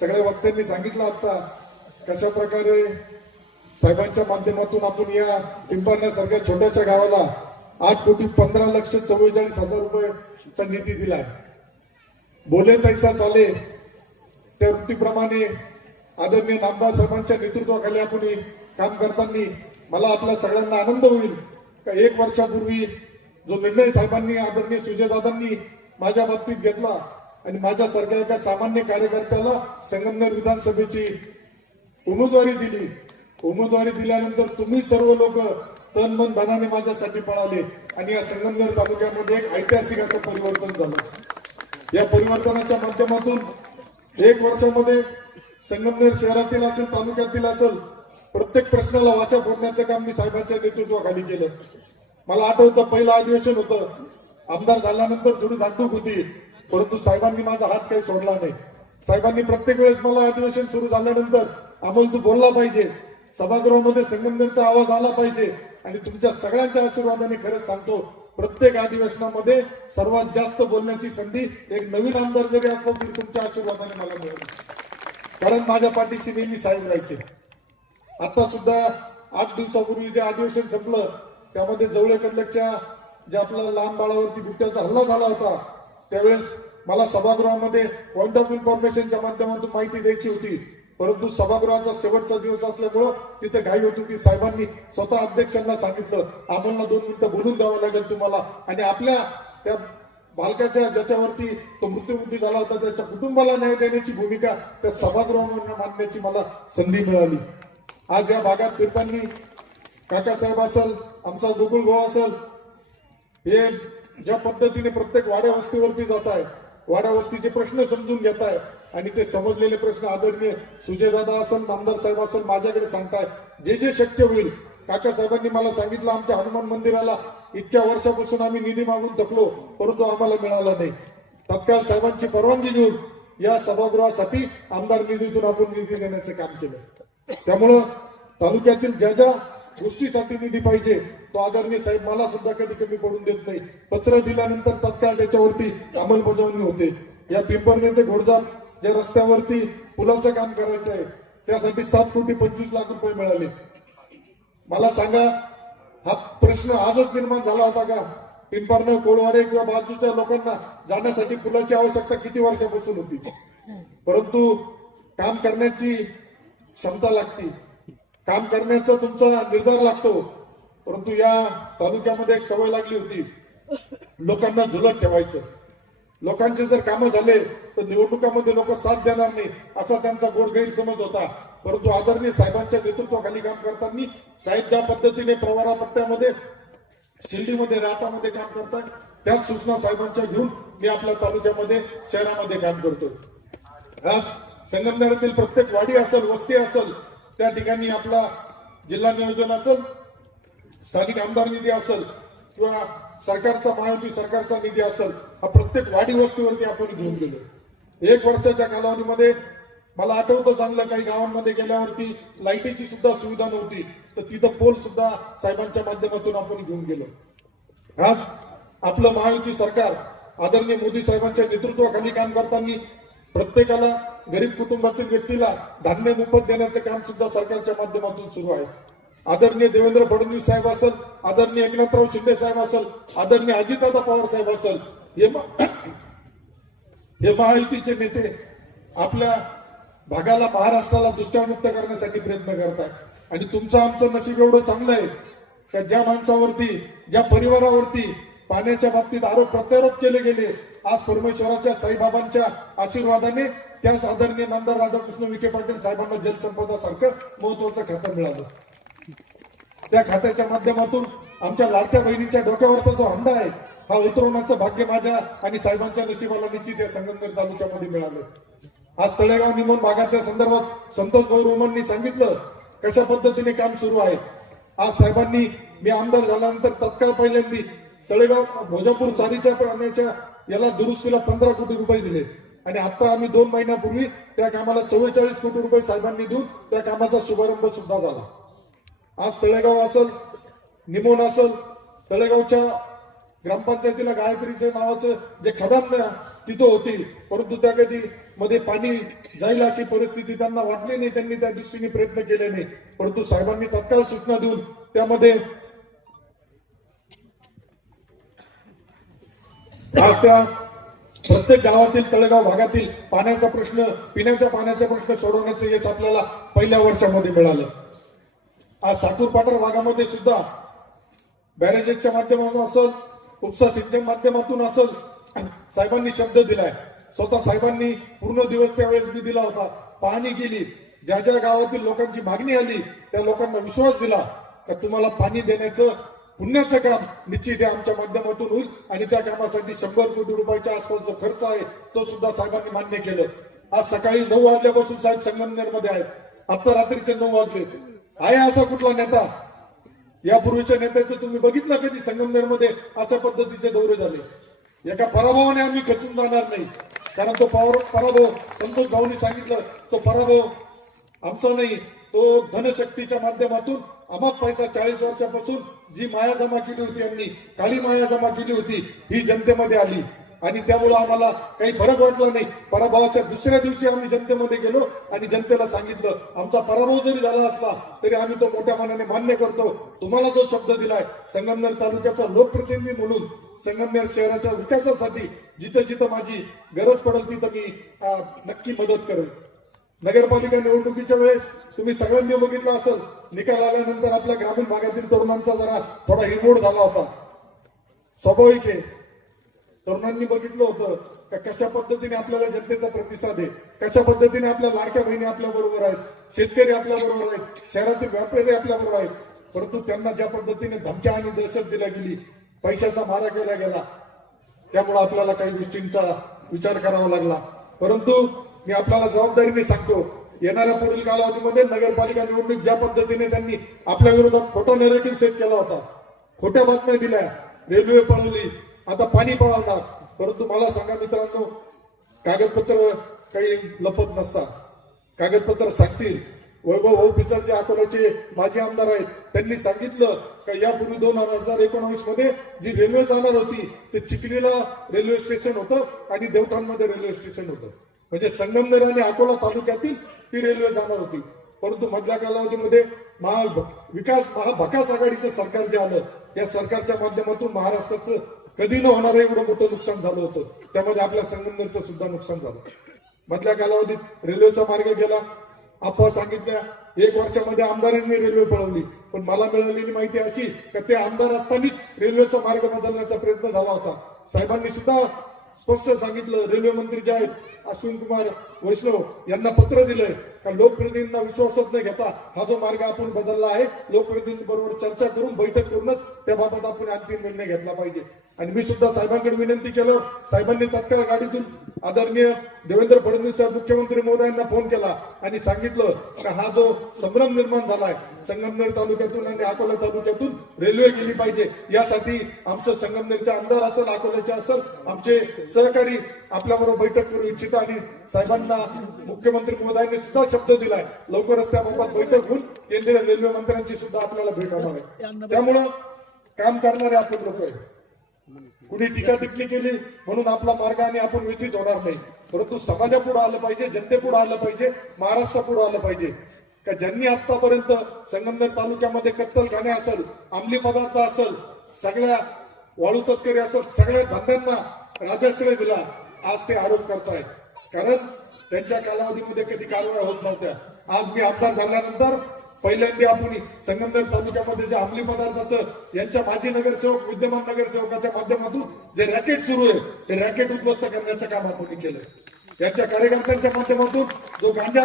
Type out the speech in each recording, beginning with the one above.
सगळ्या वक्त्यांनी सांगितलं आता कशा प्रकारे साहेबांच्या माध्यमातून आपण या पिंपरण्यासारख्या छोट्याशा गावाला 8,15,44,000 रुपयाचा निधी दिलाय। बोले तैसा चाले त्या वृत्तीप्रमाणे आदरणीय नामदार साहेबांच्या नेतृत्वाखाली आपण काम करताना मला आपल्या सगळ्यांना आनंद होईल का 1 वर्षापूर्वी जो निर्णय साहेबांनी आदरणीय सुजयदादांनी माझ्या बाबतीत घेतला आणि माझ्यासारख्या एका सामान्य कार्यकर्त्याला संगमनेर विधानसभेची उमेदवारी दिली। उमेदवारी दिल्यानंतर तुम्ही सर्व लोक तन मन धनाने माझ्यासाठी पळाले आणि या संगमनेर तालुक्यामध्ये एक ऐतिहासिक असं परिवर्तन झालं। या परिवर्तनाच्या माध्यमातून 1 वर्षामध्ये संगमनेर शहरातील असेल तालुक्यातील असेल प्रत्येक प्रश्नाला वाचा फोडण्याचं काम मी साहेबांच्या नेतृत्वाखाली केलं। मला आठवतं पहिलं अधिवेशन होतं, आमदार झाल्यानंतर थोडी धाकधूक होती, परंतु साहेबांनी माझा हात काही सोडला नाही। साहेबांनी प्रत्येक वेळेस मला अधिवेशन सुरू झाल्यानंतर अमोल तू बोलला पाहिजे, सभागृहामध्ये संगमनेरचा आवाज आला पाहिजे आणि तुमच्या सगळ्यांच्या आशीर्वादाने खरंच सांगतो प्रत्येक अधिवेशनामध्ये सर्वात जास्त बोलण्याची संधी एक नवीन आमदार जरी असला तरी तुमच्या आशीर्वादाने मला मिळाली, कारण माझ्या पाठीशी नेहमी साहेब राहायचे। आता सुद्धा 8 दिवसापूर्वी जे अधिवेशन संपलं त्यामध्ये जवळे कल्लकच्या जे आपल्या लहान बाळावरती बिबट्याचा हल्ला झाला होता त्यावेळेस मला सभागृहामध्ये पॉइंट ऑफ इन्फॉर्मेशनच्या माध्यमातून माहिती द्यायची होती, परंतु सभागृहाचा शेवटचा दिवस असल्यामुळं तिथे घाई होती होती। साहेबांनी स्वतः अध्यक्षांना सांगितलं आम्हाला 2 मिनिटं बोलून द्यावं लागेल तुम्हाला आणि आपल्या त्या बालकाच्या ज्याच्यावरती तो मृत्युमुखी झाला होता त्याच्या कुटुंबाला न्याय देण्याची भूमिका त्या सभागृहामध्ये मांडण्याची मला संधी मिळाली। आज या भागात फिरताना काकासाहेब असेल, आमचा गोकुळ भाऊ असेल, हे ज्या पद्धतीने प्रत्येक वाड्या वस्तीवरती जात आहे, वाड्या वस्तीचे प्रश्न समजून घेत आहे आणि ते समजलेले प्रश्न आदरणीय सुजयदादा असेल, नामदार साहेब असेल माझ्याकडे सांगताय जे जे शक्य होईल। काकासाहेबांनी मला सांगितलं आमच्या हनुमान मंदिराला इतक्या वर्षापासून आम्ही निधी मागून थकलो परंतु आम्हाला मिळाला नाही, तत्काळ साहेबांची परवानगी घेऊन या सभागृहासाठी आमदार निधीतून आपण निधी देण्याचं काम केलं। त्यामुळं तालुक्यातील ज्या ज्या गोष्टीसाठी निधी पाहिजे तो आदरणीय साहेब मला सुद्धा कधी कमी पडून देत नाही। पत्र दिल्यानंतर तत्काळ त्याच्यावरती अंमलबजावणी होते। या पिंपरणे ते घोडजाप ज्या रस्त्यावरती पुलाचं काम करायचं आहे त्यासाठी 7,25,00,000 रुपये मिळाले। मला सांगा हा प्रश्न आजच निर्माण झाला होता का? पिंपरणे कोळवाडे किंवा बाजूच्या लोकांना जाण्यासाठी पुलाची आवश्यकता किती वर्षापासून होती, परंतु काम करण्याची क्षमता लागते, काम करण्याचा तुमचा निर्धार लागतो। परंतु या तालुक्यामध्ये एक सवय लागली होती लोकांना झुलत ठेवायचं। लोकांचे जर कामं झाले तर निवडणुकामध्ये लोक साथ देणार नाही असा त्यांचा गोड गैरसमज होता, परंतु आदरणीय साहेबांच्या नेतृत्वाखाली काम करताना साहेब ज्या पद्धतीने प्रवरा पट्ट्यामध्ये शिर्डीमध्ये राहतामध्ये काम करतात त्याच सूचना साहेबांच्या घेऊन मी आपल्या तालुक्यामध्ये शहरामध्ये काम करतो। आज संगमनेरातील प्रत्येक वाडी असेल, वस्ती असेल, त्या ठिकाणी आपला जिल्हा नियोजन असेल, स्थानिक आमदार निधी असेल किंवा सरकारचा महायुती सरकारचा निधी असेल, हा प्रत्येक वाडी वस्तीवरती आपण घेऊन गेलो। 1 वर्षाच्या कालावधीमध्ये मला आठवतं चांगलं काही गावांमध्ये गेल्यावरती लाईटीची सुद्धा सुविधा नव्हती तर तिथं पोल सुद्धा साहेबांच्या माध्यमातून आपण घेऊन गेलो। आज आपलं महायुती सरकार आदरणीय मोदी साहेबांच्या नेतृत्वाखाली काम करताना प्रत्येकाला गरीब कुटुंबातील व्यक्तीला धान्य मोफत देण्याचं काम सुद्धा सरकारच्या माध्यमातून सुरू आहे। आदरणीय देवेंद्र फडणवीस साहेब असेल, आदरणीय एकनाथराव शिंदे साहेब असेल, आदरणीय अजितदादा पवार साहेब असेल, हे महायुतीचे नेते आपल्या भागाला महाराष्ट्राला दुष्काळमुक्त करण्यासाठी प्रयत्न करतात आणि तुमचं आमचं नशीब एवढं चांगलं आहे का ज्या माणसावरती ज्या परिवारावरती पाण्याच्या बाबतीत आरोप प्रत्यारोप केले गेले आज परमेश्वराच्या साईबाबांच्या आशीर्वादाने त्याच आदरणीय नामदार राधाकृष्ण विखे पाटील साहेबांना जलसंपदा सारखं महत्वाचं खातं मिळालं। त्या खात्याच्या माध्यमातून आमच्या लाडक्या बहिणींच्या डोक्यावरचा जो हंडा आहे हा उतरवण्याचं भाग्य माझ्या आणि साहेबांच्या नशिबाला निश्चित या संगमनेर तालुक्यामध्ये मिळालं। आज तळेगाव निमोन भागाच्या संदर्भात संतोष भाऊ रोमननी सांगितलं कशा पद्धतीने काम सुरू आहे। आज साहेबांनी मी आमदार झाल्यानंतर तत्काळ पहिल्यांदा तळेगाव भोजापूर चारीच्या पाण्याच्या याला दुरुस्तीला 15 कोटी रुपये दिले आणि आता आम्ही 2 महिन्यापूर्वी त्या कामाला 44 कोटी रुपये साहेबांनी देऊन त्या कामाचा शुभारंभ सुद्धा झाला। आज तळेगाव असेल, निमोन असेल, तळेगावच्या ग्रामपंचायतीला गायत्रीचे नावाचं जे खदान तिथं होतील, परंतु त्या कधी मध्ये पाणी जाईल अशी परिस्थिती त्यांना वाटली नाही, त्यांनी त्या दृष्टीने प्रयत्न केले नाही. परंतु साहेबांनी तत्काळ सूचना देऊन त्यामध्ये आज त्या प्रत्येक गावातील तळेगाव भागातील पाण्याचा प्रश्न, पिण्याच्या पाण्याचा प्रश्न सोडवण्याचं यश आपल्याला पहिल्या वर्षामध्ये मिळालं. आज साकूर पाटर भागामध्ये सुद्धा बॅरेजेसच्या माध्यमातून असेल, उपसा सिंचन माध्यमातून असेल, साहेबांनी शब्द दिलाय. स्वतः साहेबांनी पूर्ण दिवस त्यावेळेस मी दिला होता, पाहणी केली. ज्या ज्या गावातील लोकांची मागणी आली त्या लोकांना विश्वास दिला का तुम्हाला पाणी देण्याचं पुण्याचं काम निश्चित आमच्या माध्यमातून होईल आणि त्या कामासाठी 100 कोटी रुपयाच्या आसपास जो खर्च आहे तो सुद्धा साहेबांनी मान्य केलं. आज सकाळी 9 वाजल्यापासून साहेब संगमनेरमध्ये आहेत. आता रात्रीचे 9 वाजले. आहे असा कुठला नेता, यापूर्वीच्या नेत्याचं तुम्ही बघितलं कधी संगमनेरमध्ये अशा पद्धतीचे दौरे झाले? एका पराभवाने आम्ही खचून जाणार नाही, कारण तो पराभव संतोष भाऊंनी सांगितलं, तो पराभव आमचा नाही, तो धनशक्तीच्या माध्यमातून अमाप पैसा 40 वर्षापासून जी माया जमा केली होती, यांनी काळी माया जमा केली होती, ही जनतेमध्ये आली आणि त्यामुळे आम्हाला काही फरक वाटला नाही. पराभवाच्या दुसऱ्या दिवशी आम्ही जनतेमध्ये गेलो आणि जनतेला सांगितलं आमचा पराभव जरी झाला असला तरी आम्ही तो मोठ्या मनाने मान्य करतो. तुम्हाला जो शब्द दिलाय संगमनेर तालुक्याचा लोकप्रतिनिधी म्हणून संगमनेर शहराच्या विकासासाठी जिथं जिथं माझी गरज पडेल तिथं मी नक्की मदत करेल. नगरपालिका निवडणुकीच्या वेळेस तुम्ही सगळ्यांनी बघितलं असेल, निकाल आल्यानंतर आपल्या ग्रामीण भागातील तरुणांचा जरा थोडा हिरमोड झाला होता. स्वाभाविक आहे, तरुणांनी बघितलं होतं का कशा पद्धतीने आपल्याला जनतेचा प्रतिसाद आहे, कशा पद्धतीने आपल्या लाडक्या बहिणी आपल्या बरोबर आहेत, शेतकरी आपल्या बरोबर आहेत, शहरातील व्यापारी आपल्या बरोबर आहेत. परंतु त्यांना ज्या पद्धतीने धमक्या आणि दहशत दिल्या गेली, पैशाचा मारा केला गेला, त्यामुळे आपल्याला काही गोष्टींचा विचार करावा लागला. परंतु मी आपल्याला जबाबदारीने सांगतो, येणाऱ्या पुढील कालावधीमध्ये नगरपालिका निवडणूक ज्या पद्धतीने त्यांनी आपल्या विरोधात खोटा नॅरेटिव्ह सेट केला होता, खोट्या बातम्या दिल्या, रेल्वे पळवली, आता पाणी पळवणार. परंतु मला सांगा मित्रांनो, कागदपत्र काही लपत नसतात, कागदपत्र सांगतील. वैभव भाऊ पिसाळ जे अकोल्याचे माजी आमदार आहेत, त्यांनी सांगितलं का यापूर्वी 2019 मध्ये जी रेल्वे जाणार होती ते चिखलीला रेल्वे स्टेशन होतं आणि देवठाणमध्ये रेल्वे स्टेशन होतं, म्हणजे संगमनेर आणि अकोला तालुक्यातील ती रेल्वे जाणार होती. परंतु मधल्या कालावधीमध्ये विकास महाभकास आघाडीचं सरकार जे आलं, या सरकारच्या माध्यमातून महाराष्ट्राचं कधी न होणारं एवढं मोठं नुकसान झालं होतं. त्यामध्ये आपल्या संगमनेरचं सुद्धा नुकसान झालं. मधल्या कालावधीत रेल्वेचा मार्ग गेला, अफवा सांगितल्या, 1 वर्षामध्ये आमदारांनी रेल्वे पळवली. पण मला मिळालेली माहिती अशी की ते आमदार असतानाच रेल्वेचा मार्ग बदलण्याचा प्रयत्न झाला होता. साहेबांनी सुद्धा स्पष्ट सांगितलं, रेल्वे मंत्री जे आहेत अश्विन कुमार वैष्णव यांना पत्र दिलंय का लोकप्रतिनिधींना विश्वासात न घेता हा जो मार्ग आपण बदलला आहे, लोकप्रतिनिधी बरोबर चर्चा करून बैठक करूनच त्याबाबत आपण अंतिम निर्णय घेतला पाहिजे. आणि मी सुद्धा साहेबांकडे विनंती केलं, साहेबांनी तत्काळ गाडीतून आदरणीय देवेंद्र फडणवीस साहेब मुख्यमंत्री महोदयांना फोन केला आणि सांगितलं का हा जो संभ्रम निर्माण झालाय संगमनेर तालुक्यातून आणि अकोला तालुक्यातून रेल्वे गेली पाहिजे, यासाठी आमचं संगमनेरचे आमदार असेल, अकोल्याचे असेल, आमचे सहकारी आपल्याबरोबर बैठक करू इच्छित. आणि साहेबांना मुख्यमंत्री महोदयांनी सुद्धा शब्द दिलाय, लवकरच त्याबाबत बैठक होऊन केंद्रीय रेल्वे मंत्र्यांची सुद्धा आपल्याला भेट होणार आहे. त्यामुळं काम करणारे आपण लोक आहे. कुणी टीका टिप्पणी केली म्हणून आपला मार्ग आणि आपण व्यतीत होणार नाही, परंतु समाजापुढे आलं पाहिजे, जनतेपुढे आलं पाहिजे, महाराष्ट्रापुढे आलं पाहिजे का ज्यांनी आतापर्यंत संगमनेर तालुक्यामध्ये कत्तलखाने असेल, अंमली पदार्थ असेल, सगळ्या वाळू तस्करी असेल, सगळ्या धंद्यांना राजाश्रय दिला, आज ते आरोप करतायत. कारण त्यांच्या कालावधीमध्ये कधी कारवाई होत नव्हत्या. आज मी आमदार झाल्यानंतर पहिल्यांदा आपण संगमनेर तालुक्यामध्ये जे अंमली पदार्थाचं यांच्या माजी नगरसेवक, विद्यमान नगरसेवकाच्या माध्यमातून जे रॅकेट सुरू आहे ते रॅकेट उद्ध्वस्त करण्याचं काम आपण केलं. यांच्या कार्यकर्त्यांच्या माध्यमातून जो गांजा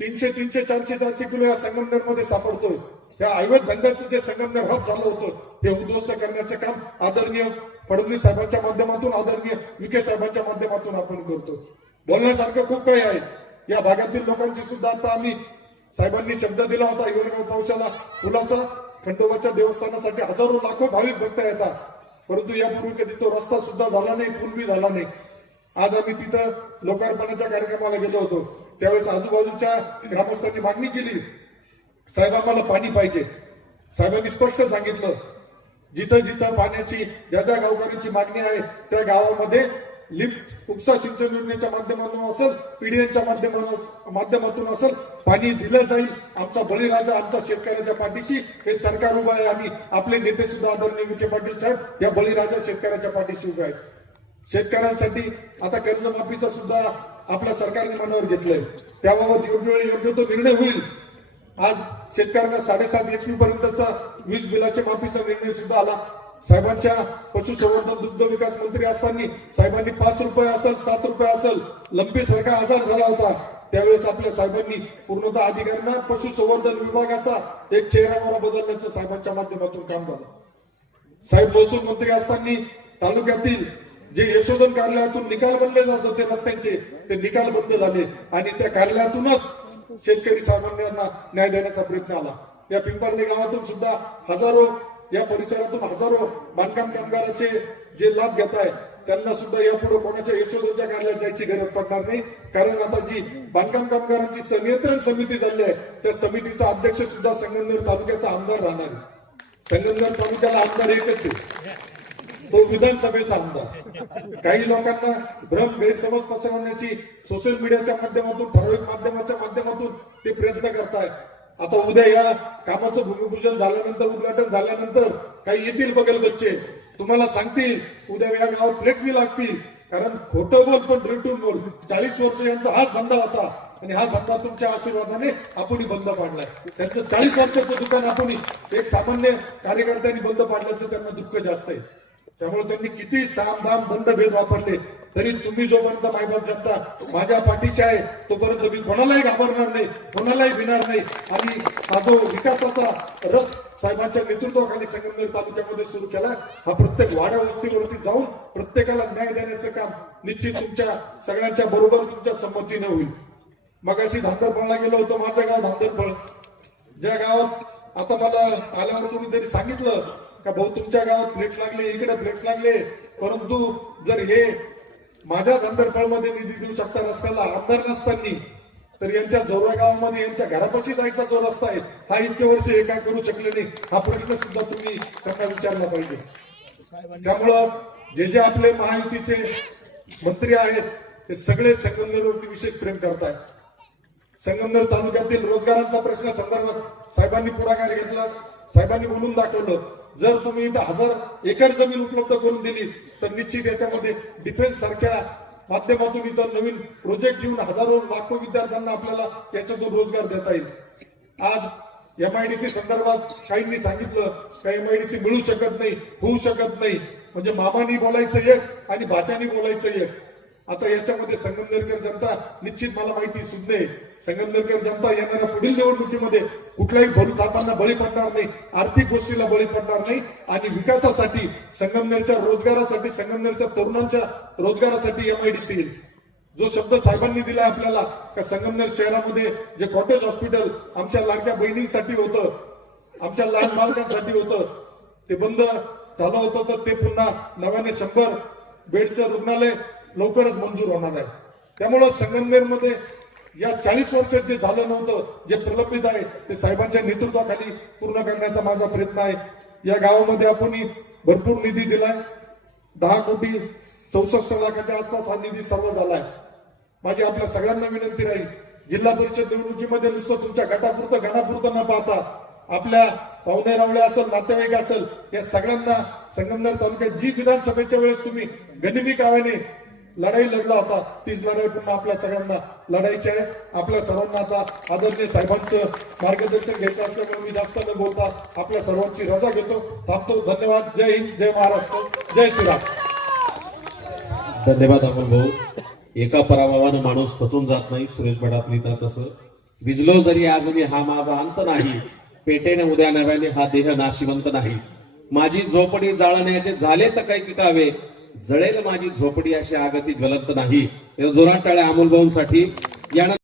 300, 400 किलो या संगमनेरमध्ये सापडतोय, त्या अवैध धंद्याचं जे संगमनेर हब झालं होतं हे उद्ध्वस्त करण्याचं काम आदरणीय फडणवीस साहेबांच्या माध्यमातून, आदरणीय विखे साहेबांच्या माध्यमातून आपण करतो. बोलण्यासारखं खूप काही आहे. या भागातील लोकांची सुद्धा आता आम्ही, साहेबांनी शब्द दिला होता, हिवरगाव पावसाला पुलाचा, खंडोबाच्या देवस्थानासाठी हजारो लाखो भाविक भक्त येतात, परंतु यापूर्वी कधी तो रस्ता सुद्धा झाला नाही, पूल बी झाला नाही. आज आम्ही तिथं लोकार्पणाच्या कार्यक्रमाला गेलो होतो, त्यावेळेस आजूबाजूच्या ग्रामस्थांनी मागणी केली, साहेब आम्हाला पाणी पाहिजे. साहेबांनी स्पष्ट सांगितलं, जिथं जिथं पाण्याची ज्या ज्या गावकऱ्यांची मागणी आहे त्या गावामध्ये लिफ्ट उपसा सिंचन योजनेच्या माध्यमातून असेल, पीडीएनच्या माध्यमातून असेल, पाणी दिलं जाईल. आमचा बळीराजा आमचा शेतकऱ्याच्या पाठीशी हे सरकार उभं आहे आणि आपले नेते सुद्धा आदरणीय विखे पाटील साहेब या बळीराजा शेतकऱ्याच्या पाठीशी उभे आहेत. शेतकऱ्यांसाठी आता कर्जमाफीचा सुद्धा आपल्या सरकारने मनावर घेतलंय. त्याबाबत योग्य वेळी योग्य तो निर्णय होईल. आज शेतकऱ्यांना 7.5 HP पर्यंतचा वीज बिलाच्या माफीचा निर्णय सुद्धा आला. साहेबांच्या पशुसंवर्धन दुग्ध विकास मंत्री असताना साहेबांनी 5 रुपये असेल 7 रुपये असेल लंपी सारखा आजार झाला होता. त्यावेळेस आपल्या साहेबांनी पूर्णतः अधिकाऱ्यांना पशुसंवर्धन विभागाचा एक चेहरावारा बदलण्याचं साहेबांच्या माध्यमातून काम झालं. साहेब महसूल मंत्री असताना तालुक्यातील जे यशोधन कार्यालयातून निकाल बनले जात होते रस्त्यांचे ते निकाल बंद झाले आणि त्या कार्यालयातूनच शेतकरी सामान्यांना न्याय देण्याचा प्रयत्न आला. या पिंपर्णी गावातून सुद्धा हजारो, या परिसरातून हजारो बांधकाम कामगाराचे जे लाभ घेत आहे त्यांना सुद्धा यापुढे कोणाच्या यशोधनच्या कार्यालयात जायची गरज पडणार नाही. कारण आता जी बांधकाम कामगारांची संनियंत्रण समिती झाली आहे त्या समितीचा अध्यक्ष सुद्धा संगमनेर तालुक्याचा आमदार राहणार आहे. संगमनेर तालुक्याला आमदार एकच आहे, तो विधानसभेचा आमदार. काही लोकांना भ्रम गैरसमज पसरवण्याची सोशल मीडियाच्या माध्यमातून ठराविक माध्यमाच्या माध्यमातून ते प्रयत्न करतायत. आता उद्या या कामाचं भूमिपूजन झाल्यानंतर उद्घाटन झाल्यानंतर काही येतील बगल बच्चे तुम्हाला सांगतील उद्या या गावात फ्लेक्स बी लागतील. कारण खोटं बोल पण रेटून बोल. 40 वर्ष यांचा हाच धंदा होता आणि हा धंदा तुमच्या आशीर्वादाने आपण बंद पाडलाय. त्यांचं 40 वर्षाचं दुकान आपण एक सामान्य कार्यकर्त्यांनी बंद पाडल्याचं त्यांना दुःख जास्त आहे. त्यामुळे त्यांनी किती साम दाम दंड भेद वापरले तरी तुम्ही जोपर्यंत मायबाप जनता माझ्या पाठीशी आहे तोपर्यंत मी कोणालाही घाबरणार नाही, कोणालाही भिणार नाही. आणि हा जो विकासाचा रथ साहेबांच्या नेतृत्वाखाली संगमनेर तालुक्यामध्ये सुरू केला हा प्रत्येक वाड्या वस्तीवरती जाऊन प्रत्येकाला न्याय देण्याचं काम निश्चित तुमच्या सगळ्यांच्या बरोबर तुमच्या संमतीने होईल. मगाशी धांदरफळला गेलो होतो, माझं गाव धांदरफळ. ज्या गावात आता मला आल्यावर कोणीतरी सांगितलं का भाऊ तुमच्या गावात फ्लेक्स लागले, इकडे फ्लेक्स लागले, परंतु जर हे माझ्या धांदरफळ मध्ये निधी देऊ शकता रस्त्याला आमदार नसताना तर यांच्या जोरवा गावामध्ये यांच्या घरापाशी जायचा जो रस्ता आहे हा इतके वर्ष हे काय करू शकले नाही हा प्रश्न सुद्धा तुम्ही त्यांना विचारला पाहिजे. त्यामुळं जे जे आपले महायुतीचे मंत्री आहेत ते सगळे संगमनेरवरती विशेष प्रेम करतायत. संगमनेर तालुक्यातील रोजगारांचा प्रश्न संदर्भात साहेबांनी पुढाकार घेतला, साहेबांनी बोलून दाखवलं. जर तुम्ही इथं 1000 एकर जमीन उपलब्ध करून दिली तर निश्चित याच्यामध्ये डिफेन्स सारख्या माध्यमातून इथं नवीन प्रोजेक्ट घेऊन हजारो लाखो विद्यार्थ्यांना आपल्याला याच्यातून रोजगार देता येईल. आज MIDC संदर्भात काहींनी सांगितलं का MIDC मिळू शकत नाही, होऊ शकत नाही, म्हणजे मामानी बोलायचं एक आणि भाच्यानी बोलायचं एक. आता याच्यामध्ये संगमनेरकर जनता निश्चित मला माहिती सुद्धा संगमनेरकर जनता येणाऱ्या पुढील निवडणुकीमध्ये कुठल्याही भलथापांना बळी पडणार नाही, आर्थिक गोष्टीला बळी पडणार नाही आणि विकासासाठी संगमनेरच्या रोजगारासाठी संगमनेरच्या तरुणांच्या रोजगारासाठी MIDC येईल. जो शब्द साहेबांनी दिला आपल्याला का संगमनेर शहरामध्ये जे कॉटेज हॉस्पिटल आमच्या लाडक्या बहिणींसाठी होतं, आमच्या लहान बालकांसाठी होतं, ते बंद झालं होतं तर ते पुन्हा नव्याने 100 बेडचं रुग्णालय लवकरच मंजूर होणार आहे. त्यामुळं संगमनेरमध्ये या 40 वर्षात जे झालं नव्हतं, जे प्रलंबित आहे ते साहेबांच्या नेतृत्वाखाली पूर्ण करण्याचा माझा प्रयत्न आहे. या गावामध्ये आपण भरपूर निधी दिलाय. 10 कोटी 64 लाखाच्या आसपास हा निधी सर्व झालाय. माझी आपल्या सगळ्यांना विनंती राहील जिल्हा परिषद निवडणुकीमध्ये नुसतं तुमच्या गटापुरतं घरापुरतं न पाहता आपल्या पाहुणे रावळे असेल, नातेवाईक असेल, या सगळ्यांना संगमनेर तालुक्यात जी विधानसभेच्या वेळेस तुम्ही गनिमी काव्याने लढाई लढला होता तीच लढाई पुन्हा आपल्या सगळ्यांना लढायची आहे. आपल्या सर्वांना आता आदरणीय साहेबांचं मार्गदर्शन घ्यायचं असल्यामुळे मी जास्त न बोलता आपल्या सर्वांची रजा घेतो, थांबतो. धन्यवाद. जय हिंद, जय महाराष्ट्र, जय श्रीराम. धन्यवाद अमोल भाऊ. एका पराभवानं माणूस खचून जात नाही. सुरेश भटात लिहितात तसं विजलो जरी आजनी हा माझा अंत नाही, पेटेने उद्या नव्याने हा देह नाशिवंत नाही. माझी झोपडी जाळण्याचे झाले तर काही किकावे, जळेल माझी झोपडी अशी आगती ज्वलंत नाही. जोरात टाळ्या अमोल भाऊंसाठी. यानंतर